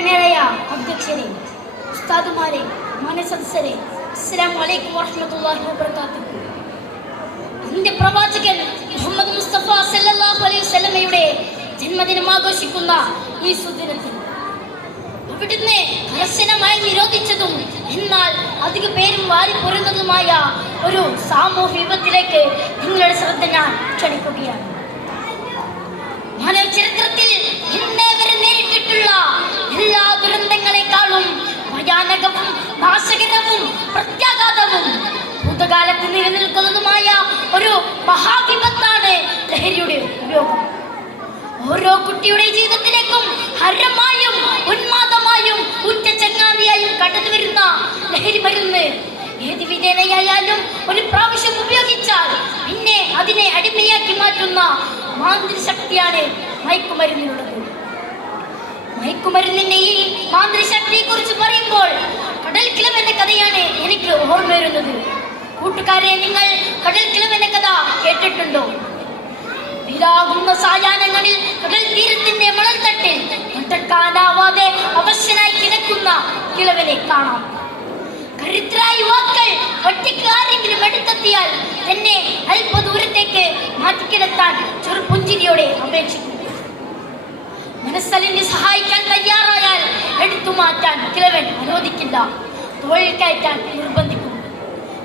ആദരണീയരായ അധ്യക്ഷരെ, ഉസ്താദുമാരെ, മാന്യസദസ്യരെ, അസ്സലാമു അലൈക്കും വറഹ്മത്തുള്ളാഹി വബറകാതുഹു. ഇന്ത്യ പ്രവാചകൻ മുഹമ്മദ് മുസ്തഫ സല്ലല്ലാഹു അലൈഹി വസല്ലമയുടെ ജന്മദിനം ആഘോഷിക്കുന്ന ഈ സുദിനത്തിൽ അവിടുന്ന് കർശനമായി നിരോധിച്ചതും എന്നാൽ അധിക പേരും വാരിപ്പൊരുന്നതുമായ ഒരു സാമൂഹ്യ വിപത്തിലേക്ക് നിങ്ങളുടെ ശ്രദ്ധ ഞാൻ ക്ഷണിക്കുകയാണ്. മാനവ ചരിത്രത്തിൽ ഇന്നേ വരെ നേരിട്ടിട്ടുള്ള എല്ലാ ദുരന്തങ്ങളെക്കാളും ഭയാനകവും നാശകരവും പ്രത്യാഘാതവും ഭൂതകാലത്ത് നിലനിൽക്കുന്നതുമായ ഒരു മഹാവിപത്താണ് ലഹരിയുടെ ഉപയോഗം. ഓരോ കുട്ടിയുടെ ജീവിതത്തിലേക്കും ഹരമായും ഉന്മാദമായും ഉറ്റചങ്ങാതിയായും കടന്നു വരുന്ന ലഹരി മരുന്ന് ഏത് വിധേനയായാലും ഒരു പ്രാവശ്യം ഉപയോഗിച്ചാൽ പിന്നെ അതിനെ അടിമയാക്കി മാറ്റുന്ന മാന്ത്രികശക്തിയാണ് മയക്കുമരുന്നിനുള്ളത്. മയക്കുമരുന്നിന്റെ ഈ മാന്ത്രികശക്തിയെ കുറിച്ച് പറയുമ്പോൾ കടൽക്കിളവന്റെ കഥയാണ് എനിക്ക് ഓർമ്മ വരുന്നത്. കൂട്ടുകാരെ, നിങ്ങൾ കടൽക്കിളവന്റെ കഥ കേട്ടിട്ടുണ്ടോ? വിരാകുന്ന സായാഹ്നങ്ങളിൽ കടൽ തീരത്തിന്റെ മണൽത്തട്ടിൽ ഒറ്റക്കാനാവാതെ അവശനായി കിടക്കുന്ന കിളവനെ കാണാം. കരുത്തരായ യുവാക്കൾ ഒറ്റയ്ക്ക് ആരെങ്കിലും എടുത്തെത്തിയാൽ തന്നെ അല്പദൂരത്തേക്ക് മാറ്റിക്കിടത്താൻ ചെറുപുഞ്ചിരിയോടെ അപേക്ഷിക്കും. മനസ്സലിനെ സഹായിക്കാൻ തയ്യാറായാൽ എടുത്തു മാറ്റാൻ കിളവൻ അനുവദിക്കില്ല. തോളിൽ കയറ്റാൻ നിർബന്ധിക്കും.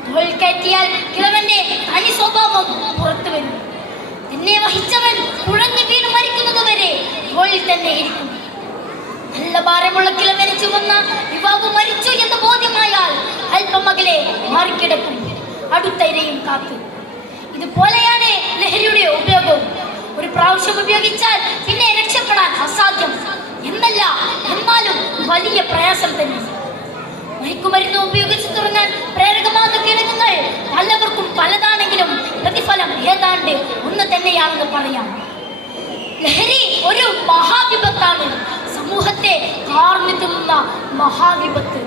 തോളിൽ കയറ്റിയാൽ കിളവന്റെ തനി സ്വഭാവം പുറത്തു വരും. എന്നെ വഹിച്ചവൻ കുഴഞ്ഞു വീണ് മരിക്കുന്നതുവരെ തോളിൽ തന്നെ ഇരിക്കും. നല്ല ഭാരമുള്ള കിളവനെ ചുമന്ന യുവാവ് മരിച്ചു എന്ന് ബോധ്യമായാൽ അല്പം അകലെ മാറിക്കിടക്കും, അടുത്ത ഇരയും കാത്തു. ഇതുപോലെയാണ് ലഹരിയുടെ ഉപയോഗം. ഒരു പ്രാവശ്യം ഉപയോഗിച്ചാൽ പിന്നെ രക്ഷപ്പെടാൻ അസാധ്യം എന്നല്ല, എന്നാലും വലിയ പ്രയാസം തന്നെ. മയക്കുമരുന്ന് ഉപയോഗിച്ച് തുടങ്ങാൻ പ്രേരകമാകുന്ന ഘടകങ്ങൾ പലവർക്കും പലതാണെങ്കിലും പ്രതിഫലം ഏതാണ്ട് ഒന്ന് തന്നെയാണെന്ന് പറയാം. ലഹരി ഒരു മഹാവിപത്താണ്, സമൂഹത്തെ കാർന്നു തിന്നുന്ന മഹാവിപത്ത്.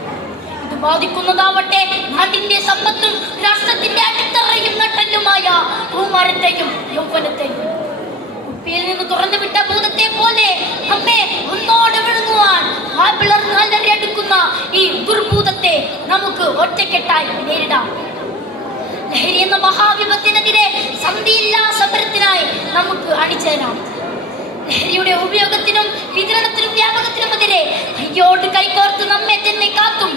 ഇത് ബാധിക്കുന്നതാവട്ടെ നാട്ടിന്റെ സമ്പത്തും രാഷ്ട്രത്തിന്റെ അടിത്തറയും നട്ടല്ലുമായ ഭൂമരത്തെയും യൗവനത്തെയും. കുപ്പിയിൽ നിന്ന് തുറന്നു വിട്ട ഭൂതത്തെ പോലെ നമ്മെ ഒന്നോടെ വിഴുങ്ങുവാൻ അടുക്കുന്ന ഈ ദുർഭൂതത്തെ നമുക്ക് ഒറ്റക്കെട്ടായി നേരിടാം. ലഹരി എന്ന മഹാവിപത്തിനെതിരെ സന്ധിയില്ലാ സമരത്തിനായി നമുക്ക് അണിചേരാം. ലഹരിയുടെ ഉപയോഗത്തിനും വിതരണത്തിനും വ്യാപകത്തിനുമെതിരെ കൈയോട് കൈകോർത്ത് നമ്മെ തന്നെ കാത്തും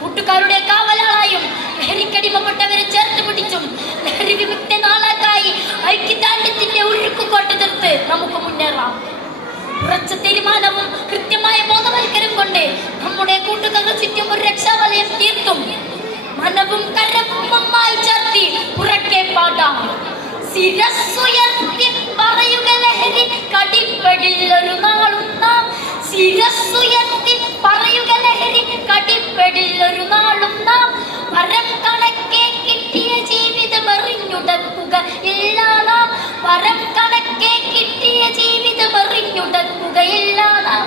കൂട്ടുകാരുടെ കാവലാളായും ലഹരിക്കടിമപ്പെട്ടവരെ ചേർത്ത് പിടിച്ചും ലഹരി വിമുക്ത നാളാക്കായി ഐക്യദാർഢ്യത്തിന്റെ ഉരുക്കുകോട്ട തീർത്ത് നമുക്ക് മുന്നേറാം. ഉറച്ച തീരുമാനവും കൃത്യമായ ബോധവൽക്കരം കൊണ്ട് നമ്മുടെ കൂട്ടുകാർക്ക് ചുറ്റും ഒരു രക്ഷാവലയം തീർത്തും മനവും കരവും ഒന്നായി ചേർത്തി ഉറക്കെ പാടാം. ശിരസ്സുയർത്തി പറയുക ലഹരി കടിപ്പെടിൽ ഒരു നാളും നാം. ശിരസ്സുയർത്തി പറയുക ലഹരി കടിപ്പെടിൽ ഒരു നാളും നാം. വരം കണക്കെ കിട്ടിയ ജീവിതം എറിഞ്ഞുടക്കുക ഇല്ല നാം. വരം കണക്കെ കിട്ടിയ ജീവിതം എറിഞ്ഞുടക്കുകയില്ല നാം.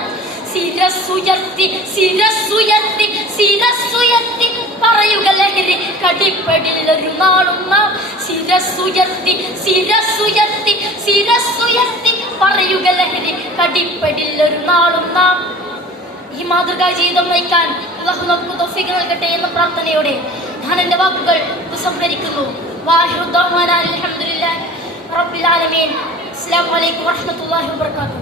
ശിരസ്സുയർത്തി ശിരസ്സുയർത്തി ശിരസ്സുയർത്തി പറയുക ലഹരി കടിപ്പെടിൽ ഒരു നാളും നാം. ശിരസ്സുയർത്തി ശിരസ്സുയർത്തി ശിരസ്സുയർത്തി പറയുക ലഹരി കടിപ്പെടിൽ ഒരു നാളും നാം. ഈ മാതൃകാ ജീവിതം നയിക്കാൻ അല്ലാഹു നമുക്ക് തൗഫീഖ് നൽകട്ടെ എന്ന പ്രാർത്ഥനയോടെ ഞാൻ എൻ്റെ വാക്കുകൾ ഉപസംഹരിക്കുന്നു. വാഹിറു ദഅ്വാനാ അൽഹംദുലില്ലാഹി റബ്ബിൽ ആലമീൻ. അസ്സലാമു അലൈക്കും വറഹ്മത്തുള്ളാഹി വബറകാതുഹു.